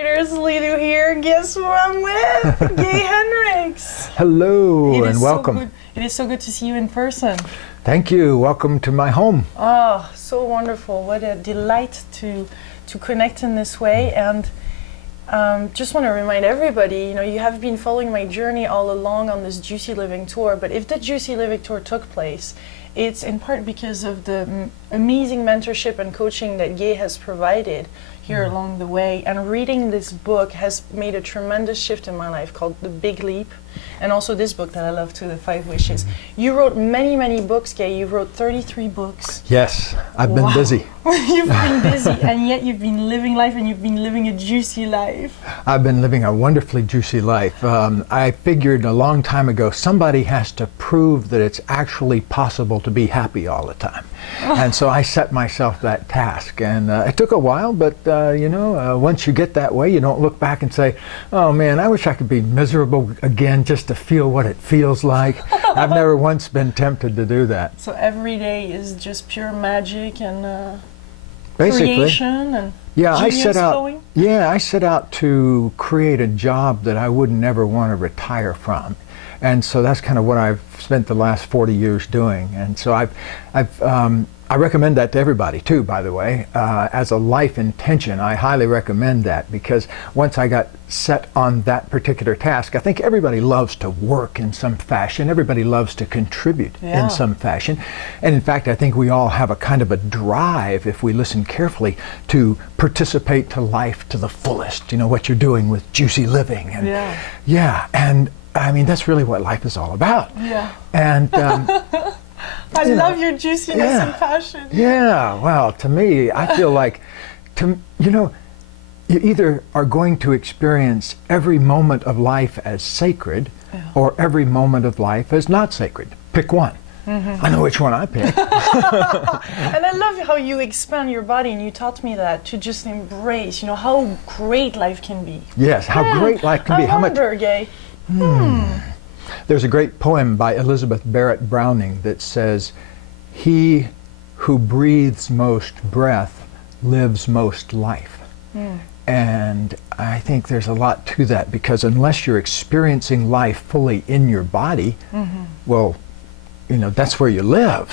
There's Lilou here. Guess who I'm with? Hendricks. Hello and welcome. It is so good to see you in person. Thank you. Welcome to my home. Oh, so wonderful. What a delight to connect in this way. And just want to remind everybody, you have been following my journey all along on this Juicy Living Tour. But if the Juicy Living Tour took place, it's in part because of the amazing mentorship and coaching that Guy has provided here along the way. And reading this book has made a tremendous shift in my life called The Big Leap. And also this book that I love too, The 5 Wishes. You wrote many, many books, Guy. You wrote 33 books. Yes, I've been busy. You've been busy, and yet you've been living life, and you've been living a juicy life. I've been living a wonderfully juicy life. I figured a long time ago somebody has to prove that it's actually possible to be happy all the time. And so I set myself that task, and it took a while, but once you get that way, you don't look back and say, oh man, I wish I could be miserable again just to feel what it feels like. I've never once been tempted to do that. So every day is just pure magic and basically, creation and I set out to create a job that I would never want to retire from. And so that's kind of what I've spent the last 40 years doing. And so I recommend that to everybody too, by the way. As a life intention, I highly recommend that, because once I got set on that particular task, I think everybody loves to work in some fashion. Everybody loves to contribute in some fashion. And in fact, I think we all have a kind of a drive, if we listen carefully, to participate to life to the fullest. You know, what you're doing with Juicy Living. And and I mean, that's really what life is all about. Yeah. And I love your juiciness and passion. Yeah, well, to me, I feel like, you either are going to experience every moment of life as sacred, or every moment of life as not sacred. Pick one. I know which one I pick. And I love how you expand your body, and you taught me that, to just embrace, how great life can be. Yes, how great life can be. How much? Gay. There's a great poem by Elizabeth Barrett Browning that says, "He who breathes most breath lives most life." And I think there's a lot to that, because unless you're experiencing life fully in your body, well, that's where you live.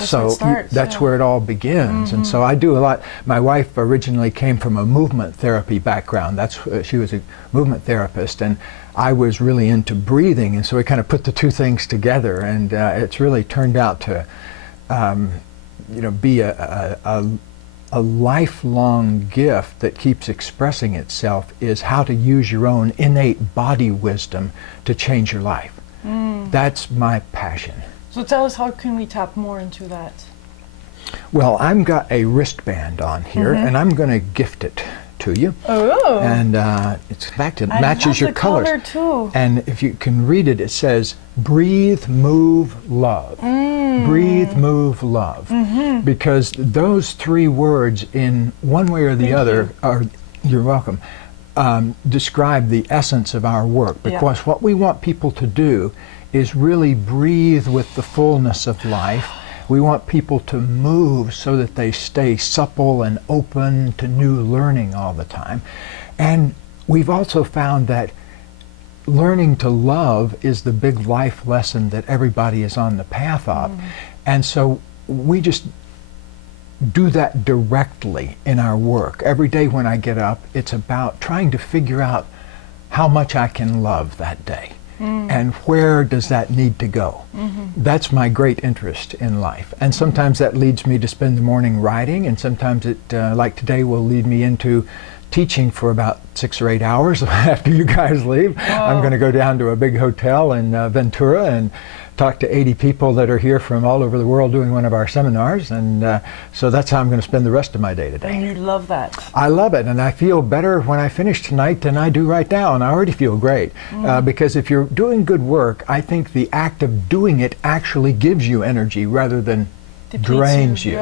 That's where it all begins. And so I do a lot. My wife originally came from a movement therapy background. She was a movement therapist, and I was really into breathing. And so we kind of put the two things together, and it's really turned out to, be a lifelong gift that keeps expressing itself, is how to use your own innate body wisdom to change your life. That's my passion. So tell us, how can we tap more into that? Well, I've got a wristband on here, and I'm going to gift it to you. Oh! And in fact, it matches your colors. Color too. And if you can read it, it says, "Breathe, move, love." Breathe, move, love. Because those three words, in one way or the other, you're welcome, describe the essence of our work. Because what we want people to do is really breathe with the fullness of life. We want people to move so that they stay supple and open to new learning all the time. And we've also found that learning to love is the big life lesson that everybody is on the path of. And so we just do that directly in our work. Every day when I get up, it's about trying to figure out how much I can love that day. And where does that need to go? That's my great interest in life. And sometimes that leads me to spend the morning writing, and sometimes it, like today, will lead me into teaching for about 6 or 8 hours after you guys leave. I'm going to go down to a big hotel in Ventura and talk to 80 people that are here from all over the world doing one of our seminars, and so that's how I'm going to spend the rest of my day today. And you love that. I love it, and I feel better when I finish tonight than I do right now, and I already feel great. Because if you're doing good work, I think the act of doing it actually gives you energy rather than drains you,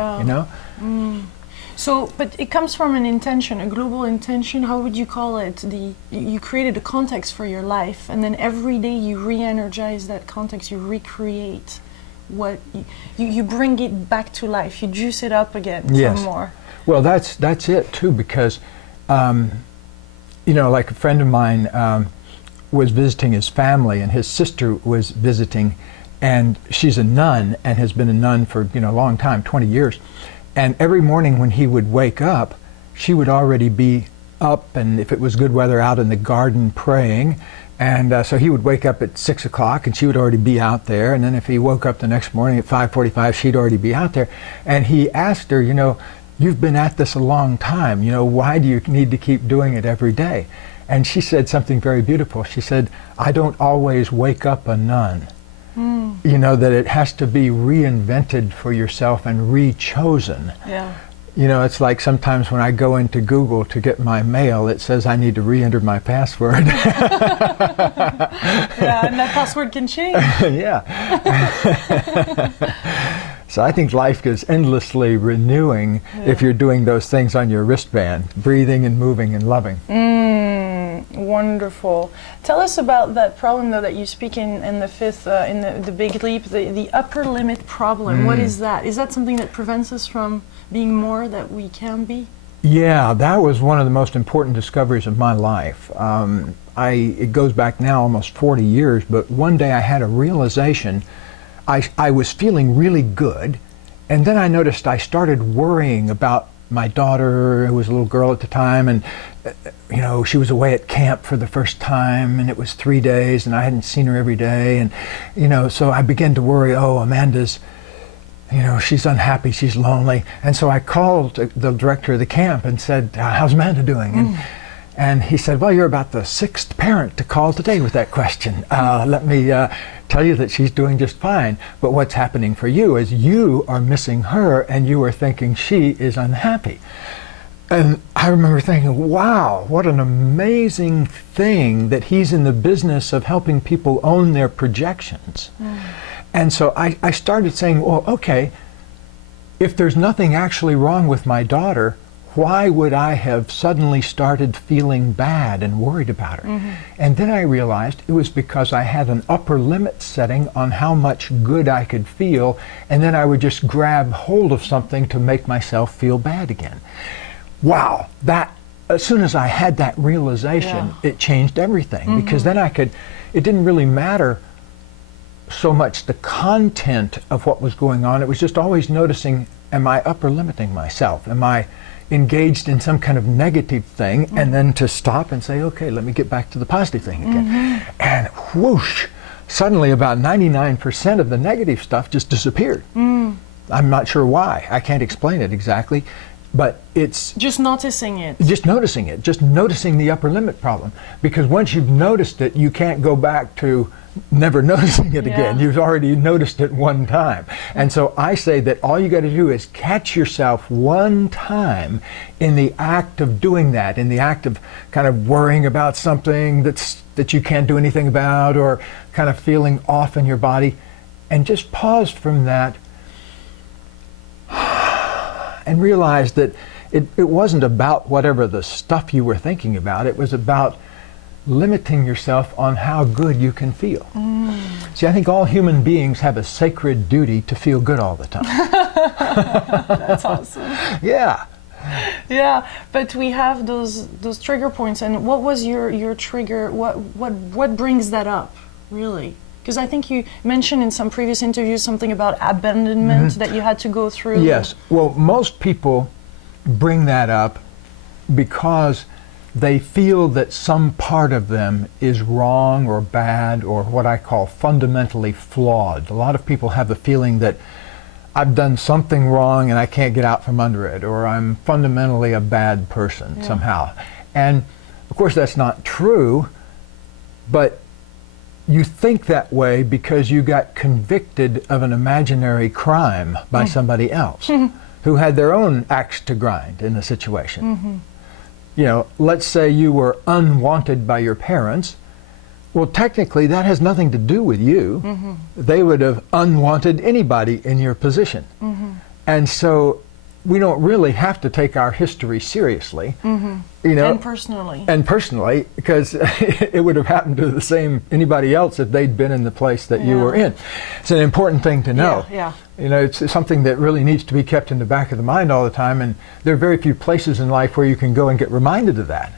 So, but it comes from an intention, a global intention. How would you call it? You created a context for your life, and then every day you re-energize that context. You recreate what you bring it back to life. You juice it up again some more. Well, that's it too, because you know, like a friend of mine was visiting his family, and his sister was visiting, and she's a nun and has been a nun for, you know, a long time, 20 years. And every morning when he would wake up, she would already be up, and if it was good weather, out in the garden praying. And so he would wake up at 6 o'clock and she would already be out there. And then if he woke up the next morning at 5:45, she'd already be out there. And he asked her, you know, you've been at this a long time. You know, why do you need to keep doing it every day? And she said something very beautiful. She said, I don't always wake up a nun. You know, that it has to be reinvented for yourself and re-chosen. Yeah. You know, it's like sometimes when I go into Google to get my mail, it says I need to re-enter my password. Yeah, and that password can change. Yeah. So I think life is endlessly renewing if you're doing those things on your wristband, breathing and moving and loving. Wonderful. Tell us about that problem, though, that you speak in the fifth, in the Big Leap, the upper limit problem. What is that? Is that something that prevents us from being more that we can be? Yeah, that was one of the most important discoveries of my life. It goes back now almost 40 years, but one day I had a realization. I was feeling really good, and then I noticed I started worrying about my daughter, who was a little girl at the time, and you know, she was away at camp for the first time, and it was 3 days, and I hadn't seen her every day, and you know, so I began to worry, oh, Amanda's, you know, she's unhappy, she's lonely. And so I called the director of the camp and said, how's Amanda doing? And he said, well, you're about the 6th parent to call today with that question. Let me tell you that she's doing just fine. But what's happening for you is you are missing her, and you are thinking she is unhappy. And I remember thinking, wow, what an amazing thing that he's in the business of helping people own their projections. And so I started saying, well, okay, if there's nothing actually wrong with my daughter, why would I have suddenly started feeling bad and worried about her? And then I realized it was because I had an upper limit setting on how much good I could feel, and then I would just grab hold of something to make myself feel bad again. Wow, that, as soon as I had that realization, it changed everything, because then it didn't really matter so much the content of what was going on. It was just always noticing, am I upper limiting myself? Am I engaged in some kind of negative thing? And then to stop and say, okay, let me get back to the positive thing again. And whoosh, suddenly about 99% of the negative stuff just disappeared. I'm not sure why. I can't explain it exactly. But it's just noticing it. Just noticing it. Just noticing the upper limit problem. Because once you've noticed it, you can't go back to never noticing it again. You've already noticed it one time. And so I say that all you got to do is catch yourself one time in the act of doing that, in the act of kind of worrying about something that you can't do anything about, or kind of feeling off in your body, and just pause from that and realize that it wasn't about whatever the stuff you were thinking about. It was about limiting yourself on how good you can feel. See, I think all human beings have a sacred duty to feel good all the time. That's awesome. Yeah. Yeah, but we have those trigger points. And what was your trigger? What brings that up, really? Because I think you mentioned in some previous interviews something about abandonment that you had to go through. Yes. Well, most people bring that up because they feel that some part of them is wrong or bad, or what I call fundamentally flawed. A lot of people have the feeling that I've done something wrong and I can't get out from under it, or I'm fundamentally a bad person somehow. And of course that's not true, but you think that way because you got convicted of an imaginary crime by somebody else who had their own axe to grind in the situation. You know, let's say you were unwanted by your parents. Well, technically that has nothing to do with you. They would have unwanted anybody in your position. And so we don't really have to take our history seriously. You know, and personally, because it would have happened to the same anybody else if they'd been in the place that you were in. It's an important thing to know. You know, it's something that really needs to be kept in the back of the mind all the time, and there are very few places in life where you can go and get reminded of that.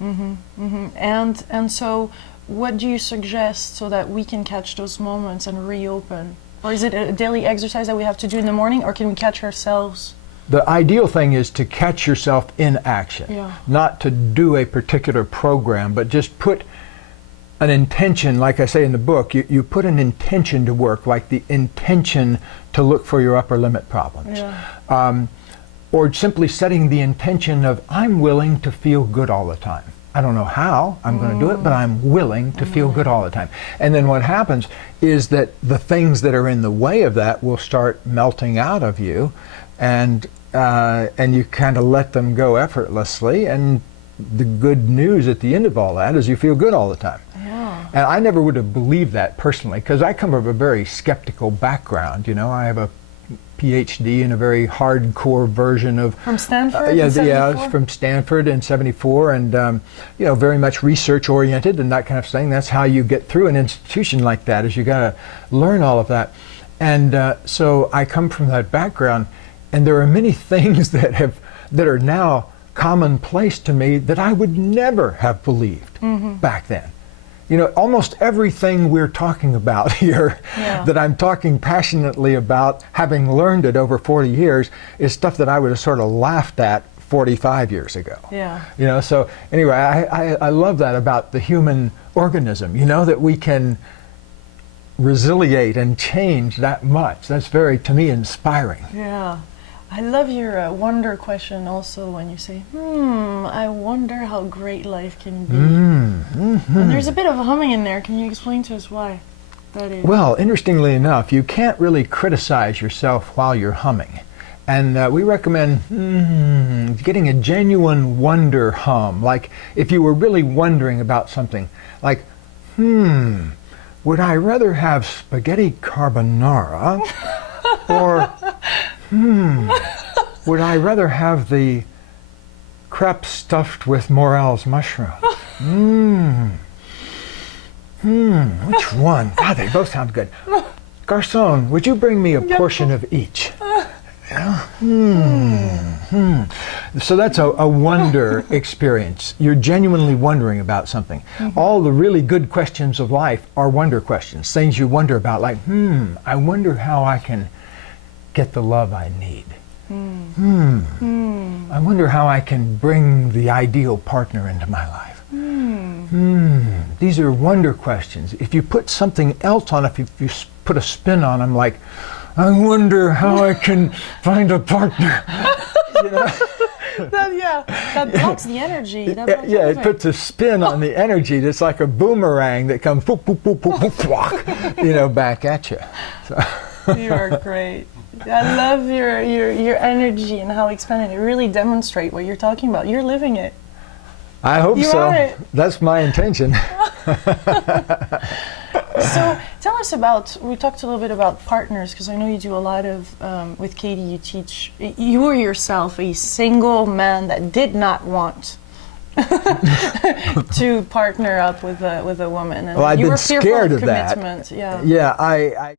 And so, what do you suggest so that we can catch those moments and reopen? Or is it a daily exercise that we have to do in the morning, or can we catch ourselves? The ideal thing is to catch yourself in action, not to do a particular program, but just put an intention, like I say in the book, you put an intention to work, like the intention to look for your upper limit problems. Or simply setting the intention of, I'm willing to feel good all the time. I don't know how I'm going to do it, but I'm willing to feel good all the time. And then what happens is that the things that are in the way of that will start melting out of you, and you kind of let them go effortlessly. And the good news at the end of all that is you feel good all the time. And I never would have believed that personally, because I come from a very skeptical background. You know, I have a Ph.D. in a very hardcore version of... From Stanford? Yeah, from Stanford in '74, and you know, very much research-oriented and that kind of thing. That's how you get through an institution like that, is you got to learn all of that. And so I come from that background, and there are many things that are now commonplace to me that I would never have believed back then. You know, almost everything we're talking about here, that I'm talking passionately about, having learned it over 40 years, is stuff that I would have sort of laughed at 45 years ago. You know, so anyway, I love that about the human organism, you know, that we can resiliate and change that much. That's very, to me, inspiring. I love your wonder question also, when you say, I wonder how great life can be. And there's a bit of humming in there. Can you explain to us why that is? Well, interestingly enough, you can't really criticize yourself while you're humming. And we recommend getting a genuine wonder hum. Like if you were really wondering about something, like, would I rather have spaghetti carbonara or would I rather have the crepe stuffed with morels mushrooms? Which one? God, they both sound good. Garçon, would you bring me a portion of each? So that's a wonder experience. You're genuinely wondering about something. All the really good questions of life are wonder questions, things you wonder about, like, I wonder how I can get the love I need. I wonder how I can bring the ideal partner into my life. These are wonder questions. If you put something else on, if you put a spin on them, like, I wonder how I can find a partner. You know? That blocks the energy. It puts a spin on the energy. It's like a boomerang that comes, boop, boop, boop, boop, boop, boop, you know, back at you. So. You are great. I love your energy and how expanded it really demonstrates what you're talking about. You're living it. I hope so. That's my intention. So tell us about, we talked a little bit about partners, because I know you do a lot of, with Katie, you teach, you were yourself a single man that did not want to partner up with a woman. And well, I've been scared of that. Yeah, I